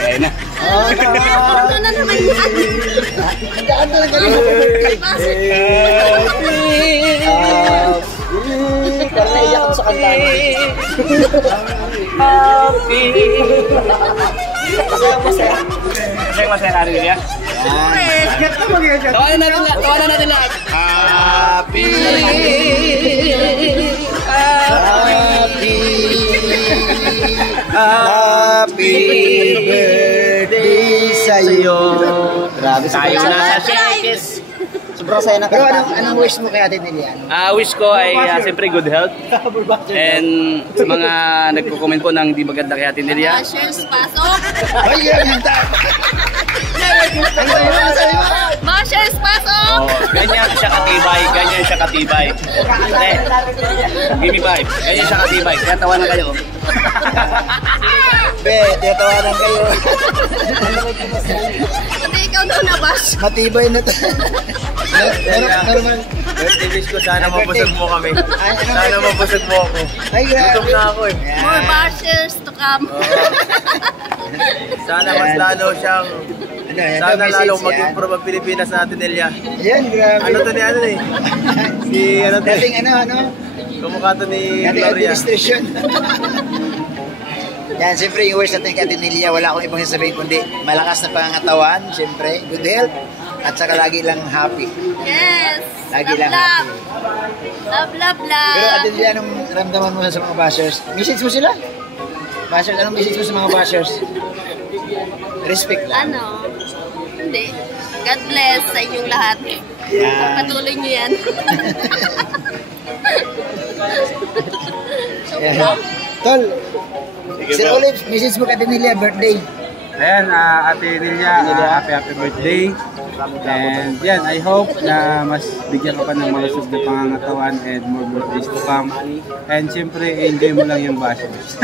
Ayan na. Ano na naman yan? Daan na lang kayo. Parang naiyak ko sa kanta. Happy. Masaya natin niya. Tawanan natin lahat. Happy. Happy birthday sa'yo. Grabe sa Tayo na sa shakes. sobrang saya na kanta. Pero anong wish mo kay Ate Nelian? Wish ko ay siyempre good health. And sa mga nagko-comment po ng di maganda kay Ate Nelia. Bashers, pasok! Ay, yan ta. Bashers, pasok! Ganyan siya katibay, ganyan siya katibay. Hindi. Give me vibe. Ganyan siya katibay. Kaya tawanan kayo. Be, tiyatawanan kayo. Hindi ikaw daw na-bash. Matibay na to. Normal. Birthday wish ko, sana mabusog mo kami. Sana mabusog mo ako. Ay, grabe. Gutom na ako eh. More bashers to come. Sana mas lalo siyang, sana lalo mag-improve ang Pilipinas natin, Nelia. Yan, grabe. Ano to ni ano eh? Si ano to? Dating ano? Kumukha to ni Dating Gloria. administration. Yan, siyempre yung wish natin kay Ate Nelia, wala akong ibang sasabihin kundi malakas na pangangatawan, siyempre, good health, at saka lagi lang happy. Yes! Lagi Love, lang love! happy. Love, love, love! Pero Ate Nelia, anong ramdaman mo sa mga bashers? Message mo sila? Bashers, anong message mo sa mga bashers? Respect lang. Ano? Hindi. God bless sa inyong lahat. Yan. Patuloy nyo yan. Yan. Tol, Sir Olive, message mo kay Ate Nelia, birthday. Ayan, Ate Nelia, happy birthday. And yan, I hope na mas bigyan ka pa ng malusog na pangangatawan and more birthdays to come. And siyempre, enjoy mo lang yung bashers.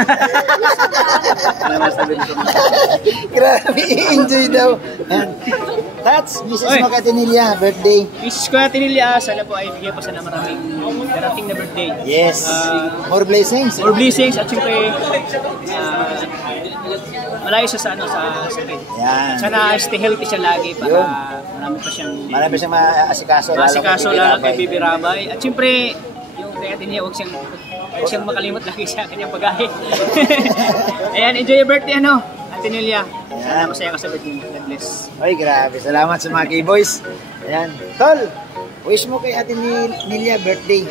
Grabe, enjoy daw. That's message mo kay Ate Nelia, birthday. Mrs. ko natin Nelia, sana po ay bigyan pa sana maraming darating na birthday. Yes. More blessings. More blessings at siyempre malayo siya sa sakit. Yan. Sana stay healthy siya lagi para marami pa siyang maasikaso. maasikaso lalo kay Bibi Rabay. At siyempre, yung kaya din niya, huwag siyang makalimot lagi sa kanyang pag-ahi. Ayan, enjoy your birthday, Ate Nelia. Sana masaya ka sa birthday. God bless. Ay, grabe. Salamat sa mga K-Boys. Ayan. Tol, wish mo kay Ate Nelia, birthday.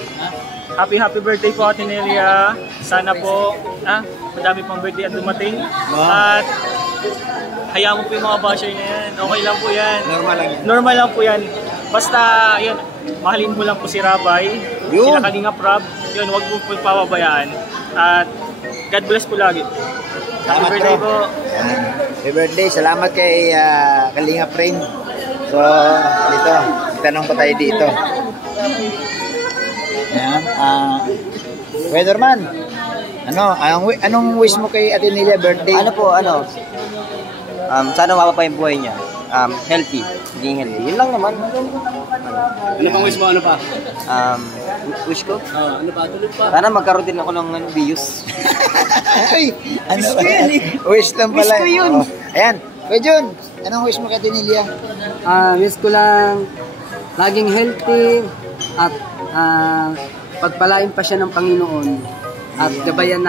Happy birthday po Ate Nelia. Sana po madami pang birthday at dumating. At hayaan mo po yung mga basher na yan. Okay lang po yan. Normal lang yan. Normal lang po yan. Basta yun, mahalin mo lang po si Rabay. Sila Kalingap Rab. Yun, huwag mo po pababayaan. At God bless po lagi. Happy birthday po. Ayan. Happy birthday. Salamat kay Kalingap Rain. So, dito. Tanong pa tayo dito. Ayan. Weatherman, anong wish mo kay Ate Nelia birthday? Sana mapapa yung buhay niya. Healthy. Maging healthy. Yun lang naman. Ano pang wish mo? Ano pa? Wish ko? Ano pa? Tulog pa. Sana magkaroon din ako ng views. Ay, wish ko yun eh. Wish lang pala. Wish ko yun. Ayan. Kuya Jun, anong wish mo kay Ate Nelia? Wish ko lang laging healthy at pagpalain pa siya ng Panginoon at gabayan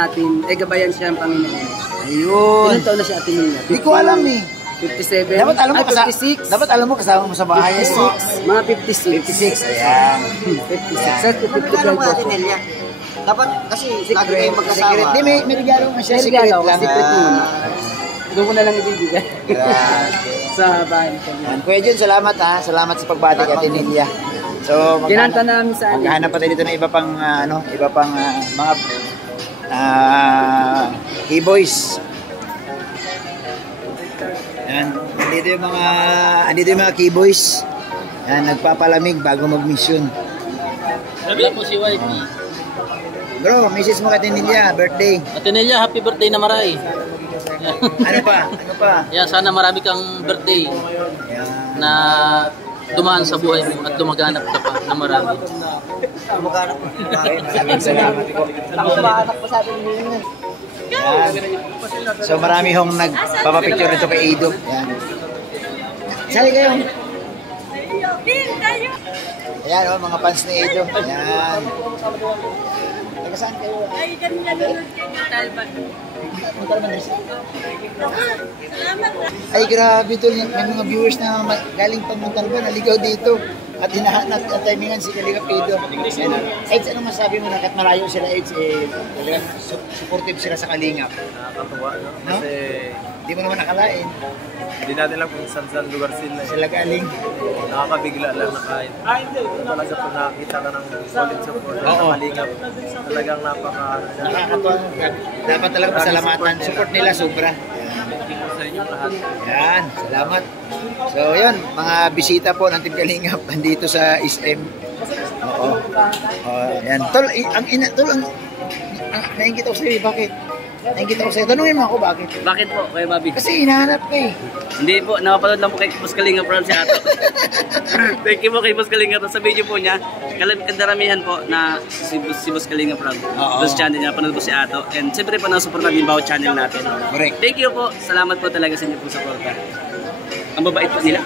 siya ng Panginoon. Ayun. Ilan taon na siya Ate Nelia? Hindi ko alam eh. 57. Dapat alam mo 56. Dapat alam mo kasama mo sa bahay. 56. Mga 56. 56. Ayan. 56. Sa 55 po. Dapat kasi lagi kayong magkasama. Secret. Di, may regalo mo siya. May Secret regalo ako. lang. Secret muna. Doon ko na lang ibibigay. Sa bahay ko. Kuya Jun, salamat ha. Salamat sa pagbati kay Ate Nelia. So, Ginanta namin sa maghahanap pa tayo dito ng iba pang mga K-Boys. Yan, andito yung mga K-Boys. Yan, nagpapalamig bago mag-mission. Sabi po si YT. Bro, message mo kay Ate Nelia, birthday. Ate Nelia, happy birthday na maray. Ano pa? Yan, sana marami kang birthday. Na dumaan sa buhay mo at lumaganap ka pa na marami. Lumaganap po. Maraming salamat po. Lumaganap po sa atin ngayon. Yan. So marami hong nagpapapicture nito kay Ido. Yan. Sali kayo. Ayan o, mga fans ni Ido. Ayan. Taga saan kayo? Ay, ganun nanonood kayo. Talban. Ay, grabe to. May mga viewers na galing pa Montalban, naligaw dito. At hinahanap at timingan si Kalinga Pido. Eds, anong masabi mo na kahit malayo sila, Eds, talagang supportive sila sa Kalingap? Nakakatuwa, no? No? Kasi Hindi mo naman nakalain. hindi natin lang kung saan lugar sila. Sila galing. Nakakabigla lang na kahit talaga po nakita ka ng solid support sa Kalingap. Talagang Nakakatuwa. Dapat talaga pasalamatan. Support nila sobra. sa inyong lahat. Yan, salamat. So yun, mga bisita po ng Team Kalingap andito sa SM. Oo. Yan. Tol, naingit ako sa'yo, bakit? Naingit ako sa'yo. Tanungin mo ako bakit? Bakit po, Kuya Bobby? Kasi hinahanap ka eh. Hindi po, nakapanood lang po kay Boss Kalinga from si Ato. Thank you po kay Boss Kalinga from. Sa video po niya, kandaramihan po na si Boss Kalinga from. Boss channel niya, panood po si Ato. And siyempre po nasuportan din bawat channel natin. Correct. Thank you po. Salamat po talaga sa inyo po suporta. Ang babait po nila.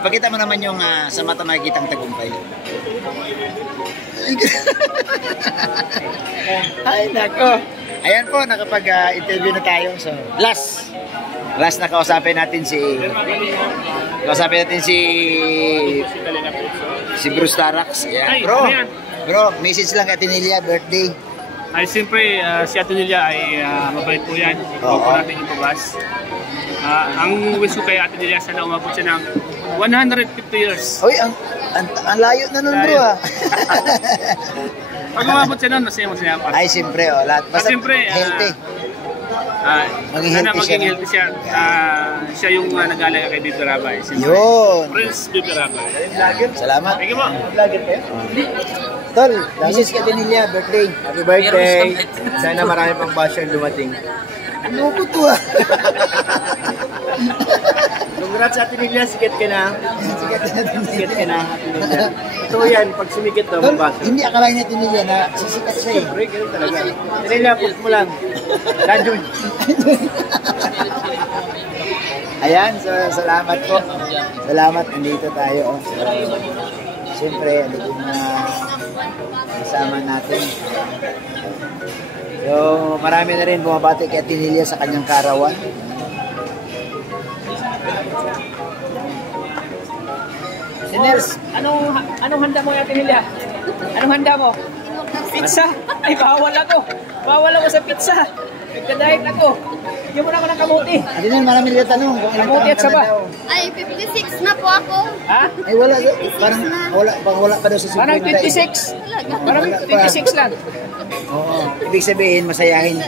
Pakita mo naman yung sa mata makikitang tagumpay. Ay, nako. Ayan po, nakapag-interview na tayo. So, last na kausapin natin si Bruce Tarax. Ayan. Bro, message lang kay Tinilia, birthday. Ay, siyempre, si Atinilia ay mabait po yan. Huwag po natin ipabas. Ang wish ko kay Atinilia, sana umabot siya ng 150 years. Uy, ang layo na nun, bro. Pag umabot siya nun, masaya pa. Ay, siyempre, lahat. Basta healthy. Sana maging healthy siya. Siya yung nag-alaga kay Bibi Rabay. Yun. Prince Bibi Rabay. Salamat. Thank you po. Vlogger kayo? Tol, message ka Tinilia, birthday. Happy birthday! Sana marami pang basher dumating. Ano ko to Congrats sa Tinilia, sikat ka na. Sikat ka na, Tinilia. Ito yan, pag sumikit daw, Tol, mabasa. hindi akalain na Tinilia na sisikat siya eh. Siyempre, ganun talaga. Tinilia, push mo lang. Danjun. Ayan, so salamat po. Salamat, nandito tayo. Siyempre, ano yung kasama natin. So, marami na rin bumabati kay Tinilia sa kanyang karawan. Sinners, anong handa mo, Atinilia? Anong handa mo? Pizza? Ay, bawal ako. Bawal ako sa pizza. Nagka-diet ako. Bigyan mo na ako ng kamuti. Atinilia, marami nila tanong kung ilang Kamuti taon at ka na saba. daw. Ay, 56 na po ako. Ha? Ay, wala. Parang wala pa daw sa Parang Cebu na 26. Talaga. Parang 26 lang. Oo. Ibig sabihin, masayahin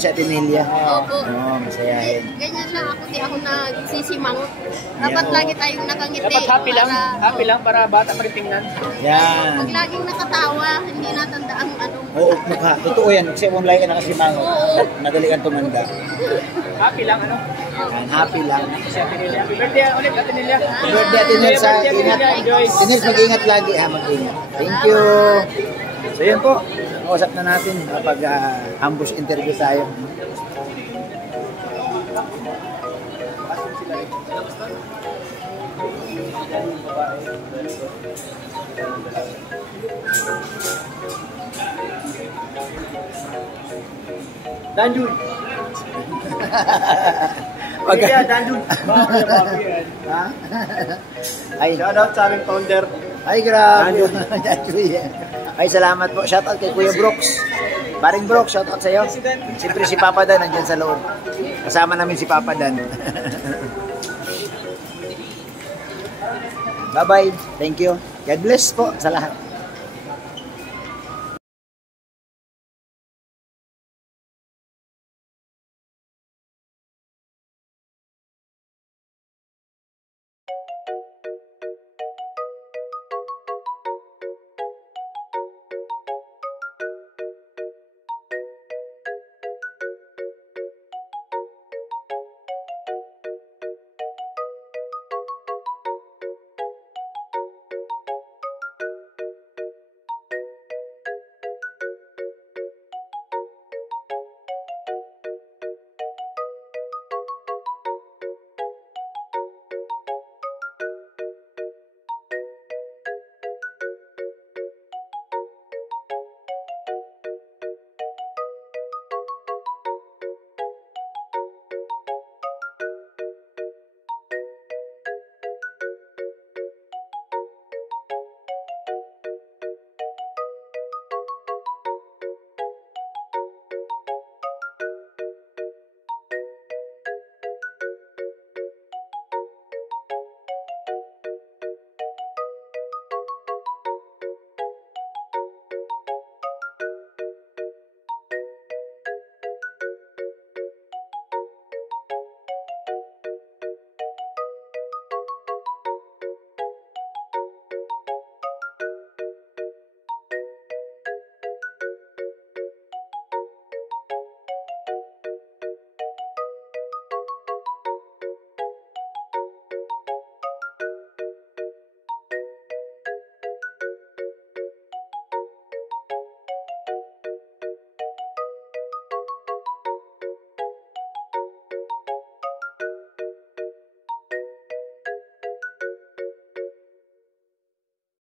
siya Tinilia. Opo. Oo, masayahin. Ganyan lang ako, di ako nagsisimangot. Dapat lagi tayong nakangiti. Dapat happy lang. Para- Happy lang para bata pa rin tingnan. Yan. Pag laging nakatawa, hindi natanda ang ano. Oo, totoo yan. Kasi online ka nakasimangot. Madali kang tumanda. Happy lang, ano? Yan, happy lang. Si Atinilia. Happy birthday ulit, Atinilia. Happy birthday, Tinils, ha. Happy birthday, Ingat. Atinilia. Enjoy. Tinils, mag-ingat lagi, ha. Mag-ingat. Thank you. So, yun po. Nakusap na natin kapag ambush interview tayo. Danjun. Pag- Danjun. Ha? Ay, Shoutout sa aming founder. ay, grabe. Ay, salamat po. Shoutout kay Kuya Brooks. Paring Brooks, shoutout sa'yo. Siyempre si Papa Dan nandyan sa loob. Kasama namin si Papa Dan. Bye-bye. Thank you. God bless po sa lahat.